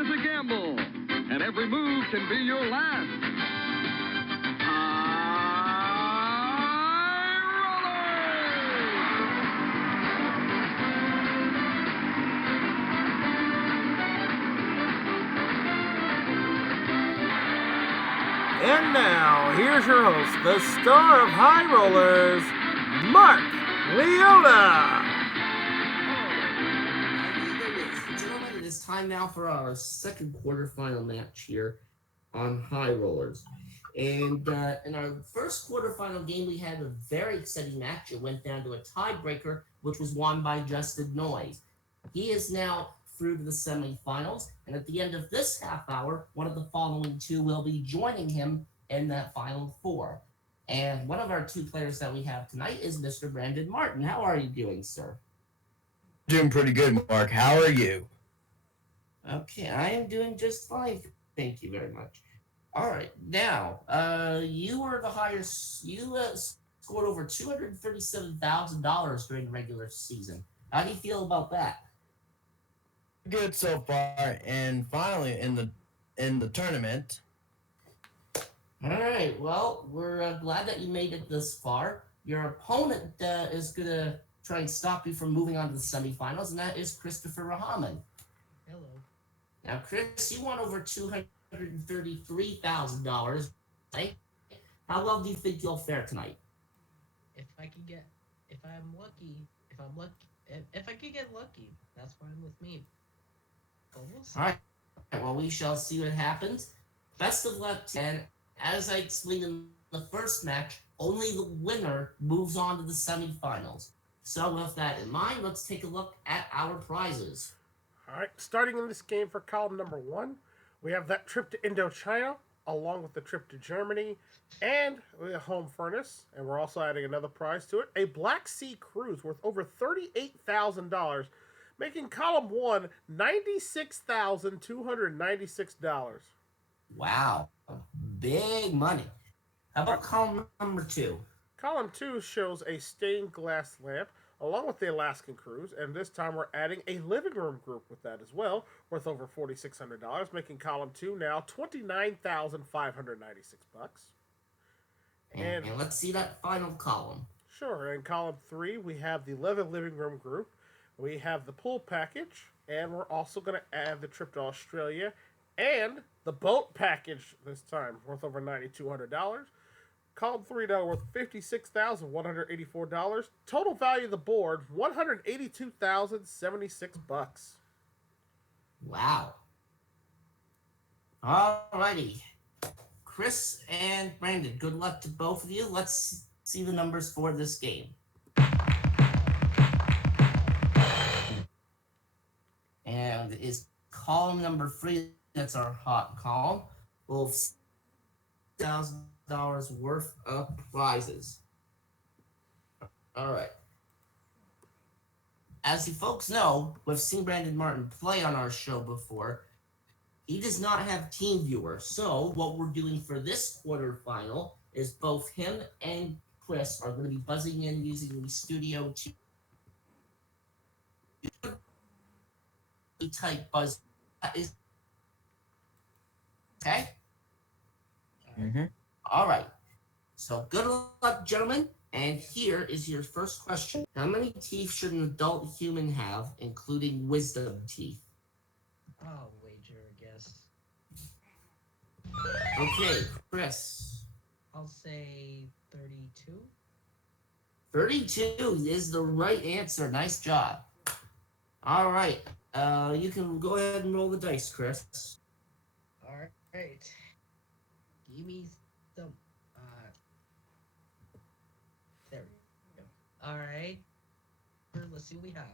is a gamble, and every move can be your last. And now, here's your host, the star of High Rollers, Mark Leota. Ladies and gentlemen, it is time now for our second quarterfinal match here on High Rollers. And in our first quarterfinal game, we had a very exciting match. It went down to a tiebreaker, which was won by Justin Noyes. He is now through to the semifinals, and at the end of this half hour, one of the following two will be joining him in that final four. And one of our two players that we have tonight is Mr. Brandon Martin. How are you doing, sir? Doing pretty good, Mark. How are you? Okay, I am doing just fine. Thank you very much. All right, now you were the highest. You scored over $237,000 during the regular season. How do you feel about that? Good so far, and finally in the tournament. All right. Well, we're glad that you made it this far. Your opponent is gonna try and stop you from moving on to the semifinals, and that is Christopher Rahman. Hello. Now, Chris, you won over $233,000. Right? How well do you think you'll fare tonight? If I could get lucky, that's fine with me. But we'll see. All right. Well, we shall see what happens. Best of luck. And as I explained in the first match, only the winner moves on to the semifinals. So with that in mind, let's take a look at our prizes. All right, starting in this game for column number 1, we have that trip to Indochina, along with the trip to Germany, and the home furnace. And we're also adding another prize to it, a Black Sea cruise worth over $38,000, making column 1 $96,296. Wow. Big money. How about column number 2? Column 2 shows a stained glass lamp along with the Alaskan cruise, and this time we're adding a living room group with that as well, worth over $4,600, making column 2 now $29,596. And let's see that final column. Sure, in column 3 we have the living room group, we have the pool package, and we're also going to add the trip to Australia and the boat package this time, worth over $9,200. Column 3 now worth $56,184. Total value of the board $182,076. Wow. Alrighty. Chris and Brandon, good luck to both of you. Let's see the numbers for this game. And is column number 3, that's our hot column, will $1,000 worth of prizes. All right. As you folks know, we've seen Brandon Martin play on our show before. He does not have team viewer, so what we're doing for this quarterfinal is both him and Chris are going to be buzzing in using the Studio 2 type buzz. Okay? Mm-hmm. All right. So good luck, gentlemen. And here is your first question. How many teeth should an adult human have, including wisdom teeth? I'll wager, I guess. Okay, Chris. I'll say 32. 32 is the right answer. Nice job. All right. You can go ahead and roll the dice, Chris. All right. Give me some. There we go. All right. Let's see what we have.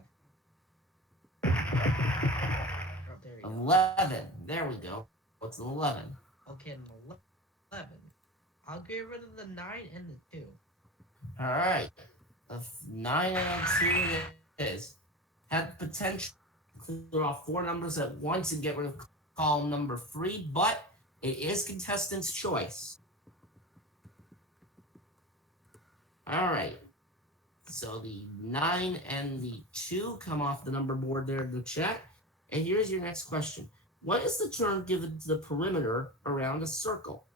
Oh, there we go. 11. There we go. What's an 11? Okay, an 11. I'll get rid of the 9 and the 2. All right. A 9 and a 2 it is. Had potential to clear off 4 numbers at once and get rid of column number 3, but it is contestant's choice. All right. So the 9 and the 2 come off the number board there in the chat. And here's your next question. What is the term given to the perimeter around a circle?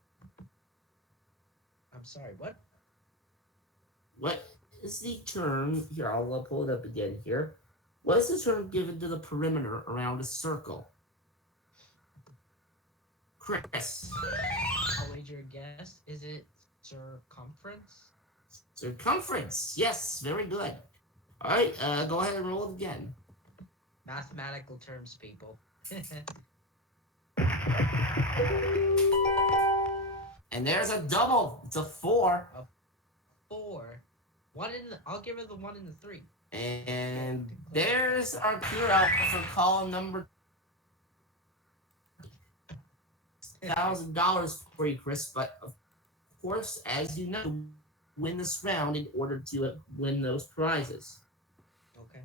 I'm sorry, what? What is the term here? I'll pull it up again here. What is the term given to the perimeter around a circle? Chris. I'll wager a guess. Is it circumference? Circumference. Yes, very good. All right, go ahead and roll it again. Mathematical terms, people. And there's a double. It's a 4. 4. I'll give her the 1 and the 3. And there's our clear out for column number $1,000 for you, Chris. But of course, as you know, win this round in order to win those prizes. Okay.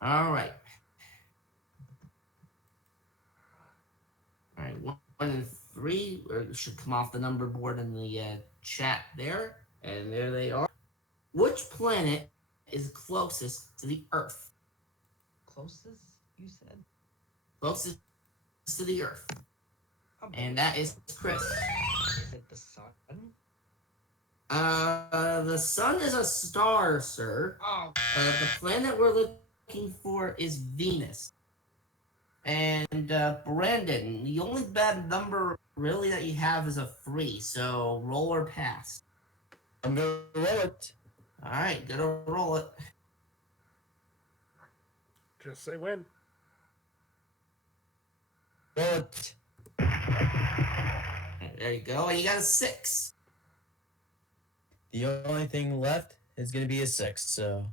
All right. All right. 1 and 3 should come off the number board in the chat there, and there they are. Which planet is closest to the Earth? Closest, you said? Closest to the Earth. I'm And that is Chris. Is it the sun? The sun is a star, sir. Oh, The planet we're looking for is Venus. And Brandon, the only bad number really that you have is a 3, so roll or pass. I'm gonna roll it. All right, gonna roll it. Just say when. Roll it. There you go, and you got a 6. The only thing left is gonna be a 6. So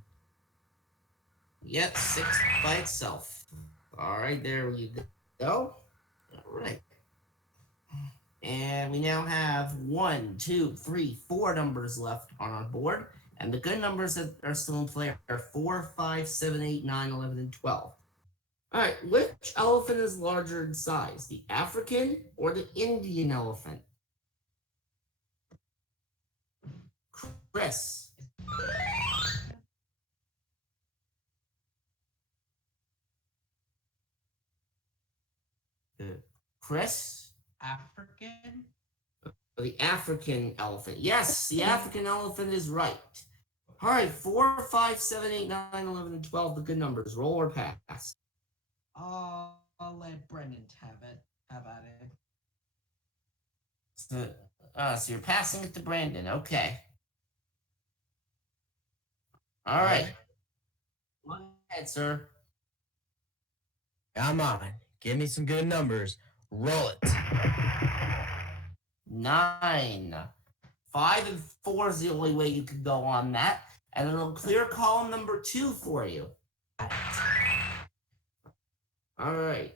Yep, 6 by itself. All right, there you go. All right. And we now have 1, 2, 3, 4 numbers left on our board. And the good numbers that are still in play are 4, 5, 7, 8, 9, 11, and 12. All right, which elephant is larger in size, the African or the Indian elephant? Chris. Chris? African? The African elephant. Yes, the African elephant is right. All right, 4, 5, 7, 8, 9, 11, and 12, the good numbers. Roll or pass. I'll let Brendan have at it. So you're passing it to Brandon. Okay. All right. Go ahead, sir. come on, give me some good numbers. Roll it. 9. 5 and 4 is the only way you can go on that. And it'll clear column number 2 for you. All right.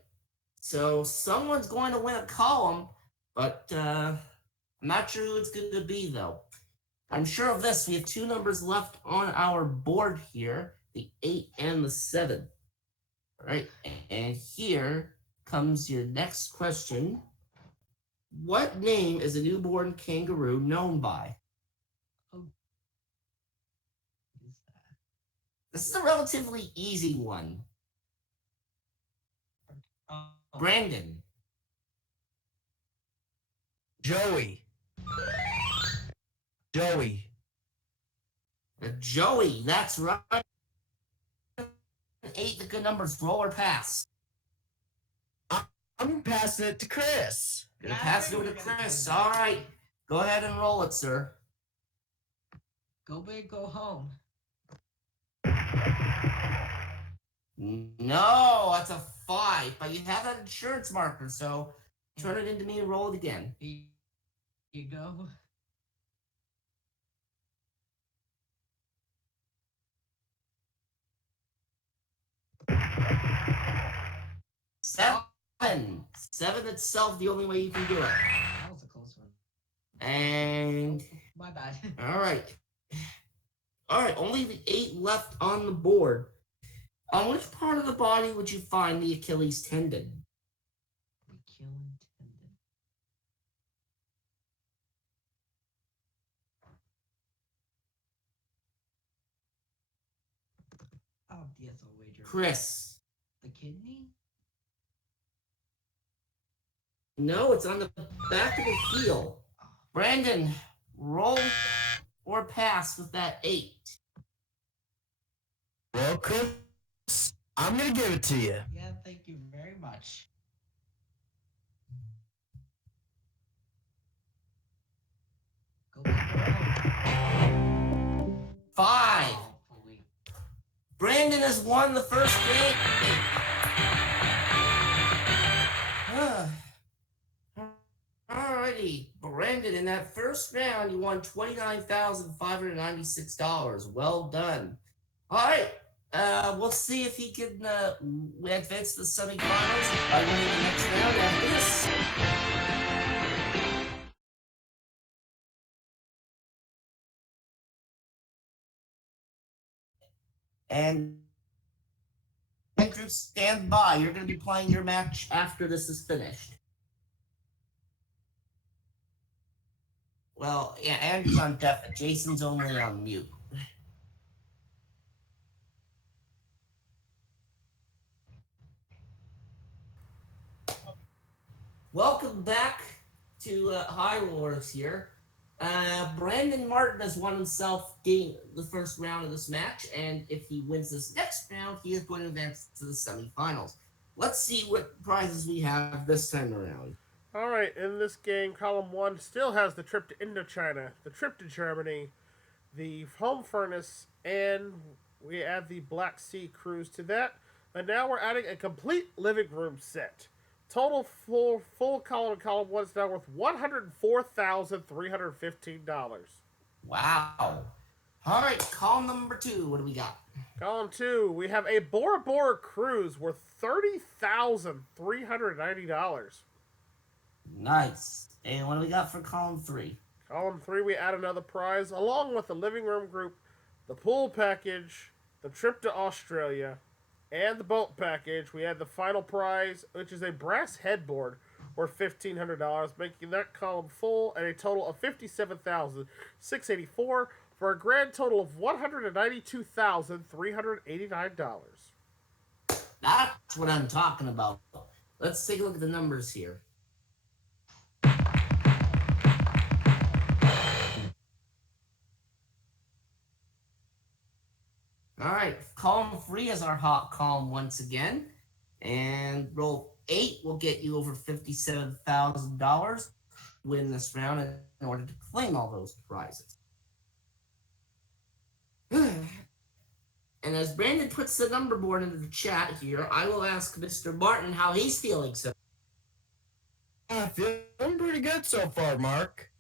So someone's going to win a column, but I'm not sure who it's going to be, though. I'm sure of this. We have 2 numbers left on our board here, the 8 and the 7. All right. And here comes your next question. What name is a newborn kangaroo known by? Is that? This is a relatively easy one. Oh, Brandon. Joey. Joey. Joey, that's right. 8, the good numbers. Roll or pass. I'm passing it to Chris. Gonna pass it over to Chris. All right. Go ahead and roll it, sir. go big, go home. No, that's a 5. But you have that insurance marker, so turn it into me and roll it again. Here you go. Seven. 7 itself, the only way you can do it. That was a close one. And My bad. all right. All right, only the 8 left on the board. On which part of the body would you find the Achilles tendon? Achilles tendon. Oh, yes, I'll wager. Chris. The kidney? No, it's on the back of the heel. Brandon, roll or pass with that 8. Well, Chris, I'm gonna give it to you. Yeah, thank you very much. Go back around. 5. Oh, please. Brandon has won the first game. Alrighty, Brandon, in that first round, you won $29,596. Well done. Alright, we'll see if he can advance to the semifinals by winning the next round after this. And Andrew, stand by. You're going to be playing your match after this is finished. Well, yeah, Andrew's on deaf. Jason's only on mute. Welcome back to High Rollers here. Brandon Martin has won himself the first round of this match, and if he wins this next round, he is going to advance to the semifinals. Let's see what prizes we have this time around. All right, in this game, column 1 still has the trip to Indochina, the trip to Germany, the home furnace, and we add the Black Sea cruise to that. And now we're adding a complete living room set. Total full column one is now worth $104,315. Wow. All right, column number 2. What do we got? Column 2, we have a Bora Bora cruise worth $30,390. Nice. And what do we got for column 3? Column 3, we add another prize along with the living room group, the pool package, the trip to Australia, and the boat package. We add the final prize, which is a brass headboard worth $1,500, making that column full at a total of $57,684 for a grand total of $192,389. That's what I'm talking about. Let's take a look at the numbers here. All right, column 3 is our hot column once again. And roll 8 will get you over $57,000. Win this round in order to claim all those prizes. And as Brandon puts the number board into the chat here, I will ask Mr. Martin how he's feeling. So, I'm feeling pretty good so far, Mark.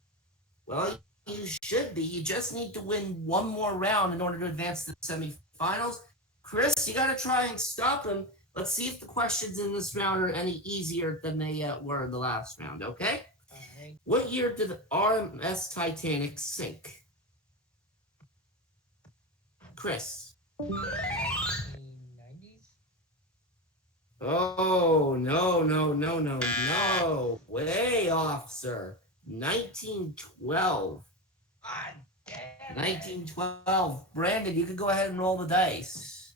well, you should be. You just need to win one more round in order to advance to the semifinals. Chris, you got to try and stop him. Let's see if the questions in this round are any easier than they were in the last round, okay? Alright. What year did the RMS Titanic sink? Chris. 1990s? Oh, no. Way off, sir. 1912. Ah, damn. 1912. Brandon, you can go ahead and roll the dice.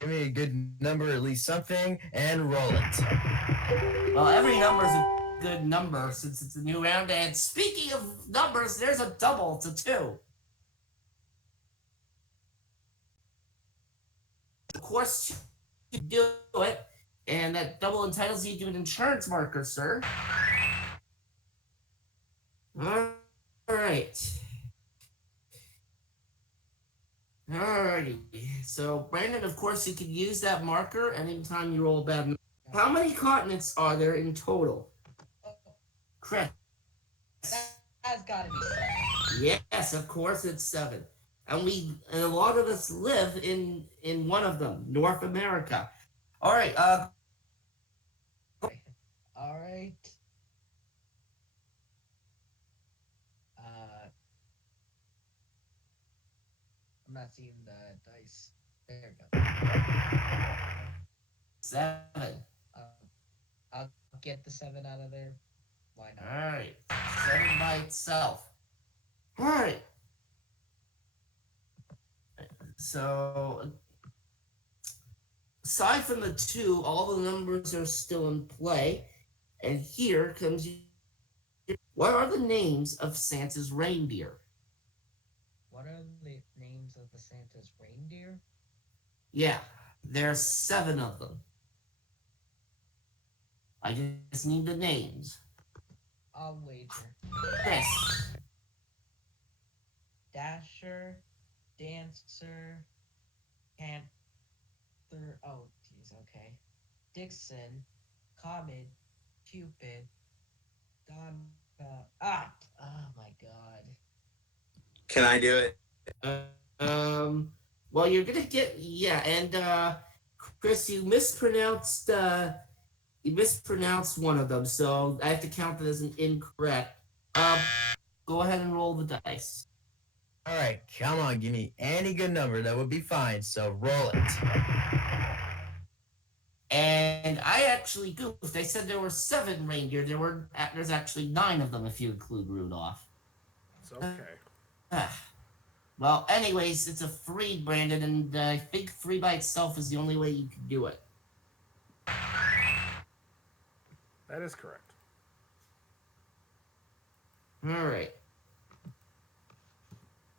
Give me a good number, at least something, and roll it. Well, every number is a good number since it's a new round. And speaking of numbers, there's a double to 2. Of course, you do it, and that double entitles you to an insurance marker, sir. All right. Alrighty. So, Brandon, of course, you can use that marker anytime you roll a bad number. How many continents are there in total? Chris. That's gotta be 7. Yes, of course it's 7. And a lot of us live in one of them, North America. All right. Alright. I'm not seeing the dice. There we go. 7. I'll get the 7 out of there. Why All not? right. 7 by itself. All right. So, aside from the 2, all the numbers are still in play. And here comes what are the names of Santa's reindeer? What are the names of the Santa's reindeer? Yeah, there's 7 of them. I just need the names. I'll wager. Chris. Dasher, Dancer, Panther. Oh, jeez, okay. Dixon, Comet, Cupid, Donna. Oh my God. Can I do it? Well, you're gonna get and Chris, you mispronounced one of them, so I have to count that as an incorrect. Go ahead and roll the dice. All right, come on, give me any good number. That would be fine. So roll it. And I actually goofed. I said there were 7 reindeer. There's actually 9 of them if you include Rudolph. It's okay. Well, anyways, it's a 3, Brandon, and I think 3 by itself is the only way you can do it. That is correct. All right.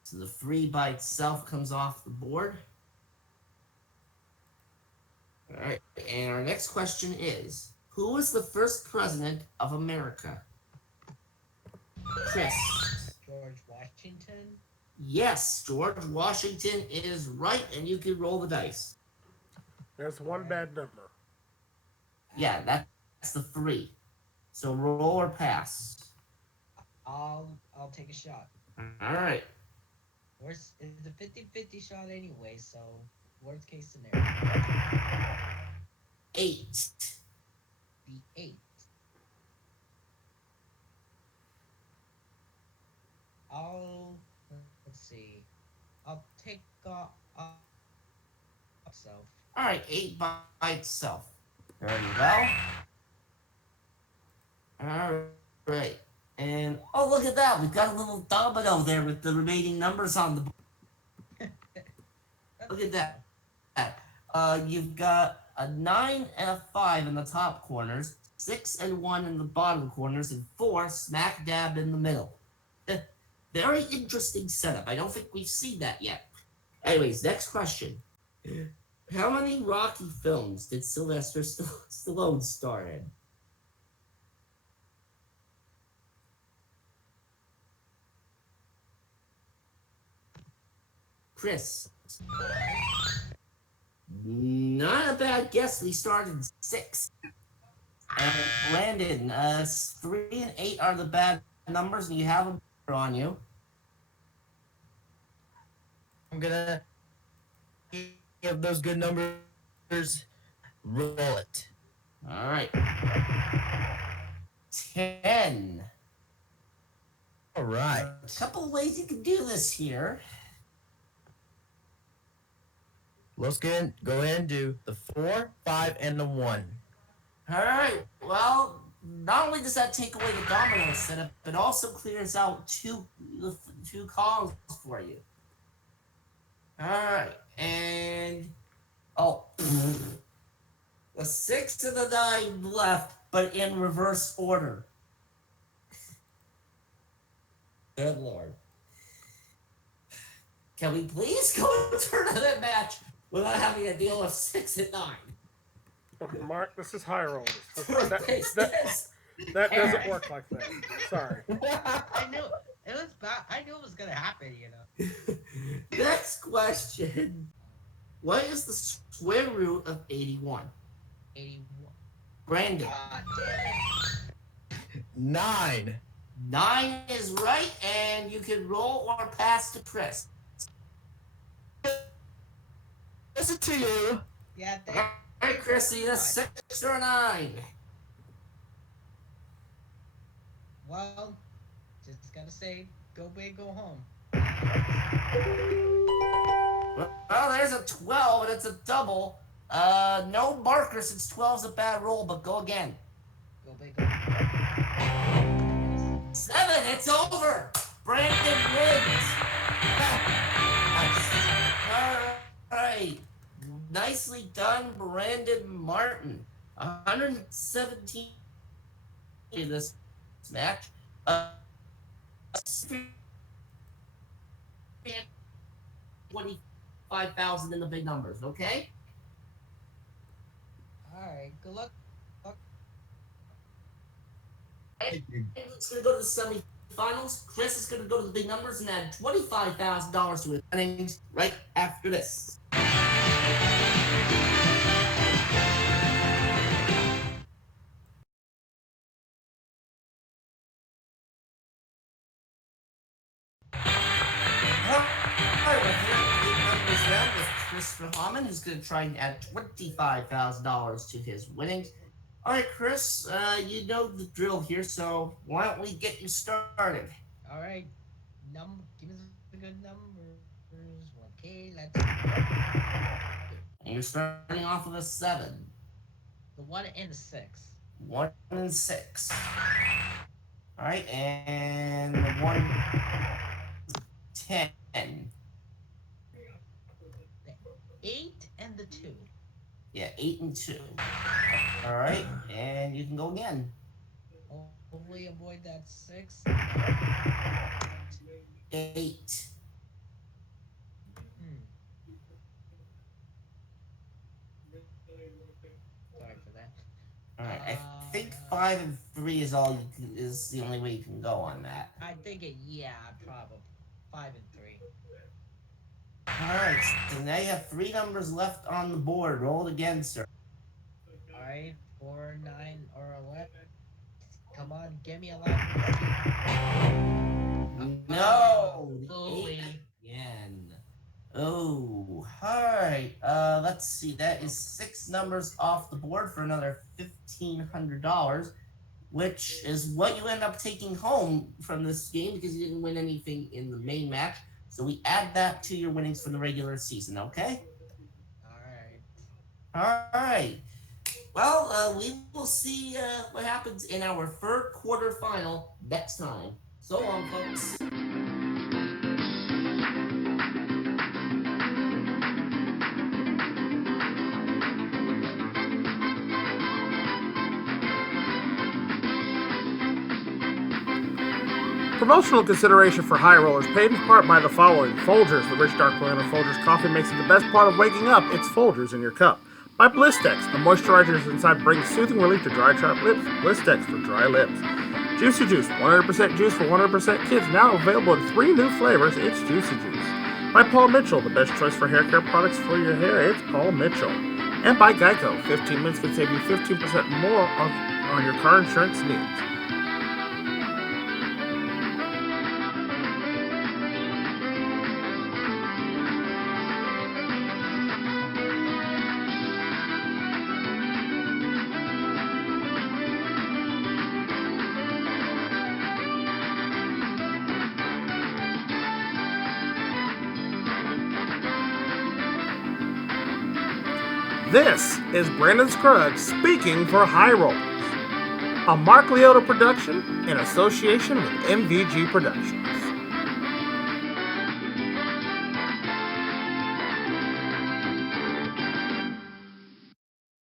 So the 3 by itself comes off the board. All right. And our next question is, who was the first president of America? Chris. George Washington. Yes, George Washington is right, and you can roll the dice. There's one bad number. Yeah, that's the 3. So roll or pass. I'll take a shot. All right. It's a 50-50 shot anyway, so worst case scenario. 8. The 8. Let's see. I'll take myself. All right, 8 by itself. Very well. All right. And, oh, look at that. We've got a little domino there with the remaining numbers on the board. Look at that. You've got a 9 and a 5 in the top corners, 6 and 1 in the bottom corners, and 4 smack dab in the middle. Very interesting setup. I don't think we've seen that yet. Anyways, next question. How many Rocky films did Sylvester Stallone star in? Chris. Not a bad guess. He started 6. And Brandon, 3 and 8 are the bad numbers, and you have them on you. I'm gonna give those good numbers. Roll it. All right. 10. All right. A couple of ways you can do this here. Let's go ahead and do the 4, 5, and the 1. All right. Well, not only does that take away the domino setup, it also clears out two columns for you. All right, and the 6 and the 9 left, but in reverse order. Good Lord. Can we please go to a tournament match without having a deal of 6 and 9? Okay, Mark, this is high rollers. Yes. That doesn't work like that. Sorry. I knew it was bad. I knew it was gonna happen. Next question. What is the square root of 81? 81. Brandon. Damn 9. 9 is right, and you can roll or pass to Chris. Listen to you. it. Yeah, thank All right, Chrissy, that's 6 or 9. Well, just gotta say, go big, go home. Well, there's a 12, and it's a double. No marker since 12's a bad roll, but go again. Go big, go home. 7, it's over. Brandon wins. All right. Nicely done, Brandon Martin. 117 this match. 25,000 in the big numbers, okay? Alright, good luck. It's going to go to the semifinals. Chris is going to go to the big numbers and add $25,000 to his winnings right after this. Christopher Hammond is going to try and add $25,000 to his winnings. All right, Chris, you know the drill here, so why don't we get you started? Alright, give us the good numbers. Okay, let's. And you're starting off with a 7. The 1 and the 6. 1 and 6. All right, and the 1, 10. The 8 and the 2. Yeah, 8 and 2. All right, and you can go again. Hopefully avoid that 6. 8. Sorry for that. All right, I think 5 and 3 is is the only way you can go on that. I think probably 5 and 3. Alright, so now you have 3 numbers left on the board. Roll it again, sir. Alright, 4, 9, or 11. Come on, give me a lot. No! Oh, 8 again. Oh, alright. Let's see. That is 6 numbers off the board for another $1,500, which is what you end up taking home from this game because you didn't win anything in the main match. So we add that to your winnings from the regular season, okay? Alright. Well, we will see what happens in our third quarterfinal next time. So long, folks. Promotional consideration for high rollers paid in part by the following: Folgers, the rich dark blend of Folgers coffee makes it the best part of waking up. It's Folgers in your cup. By Blistex, the moisturizers inside brings soothing relief to dry, chapped lips. Blistex for dry lips. Juicy Juice, 100% juice for 100% kids, now available in 3 new flavors. It's Juicy Juice. By Paul Mitchell, the best choice for hair care products for your hair. It's Paul Mitchell. And by Geico, 15 minutes can save you 15% more on your car insurance needs. This is Brandon Scruggs speaking for High Rollers, a Mark Leota production in association with MVG Productions.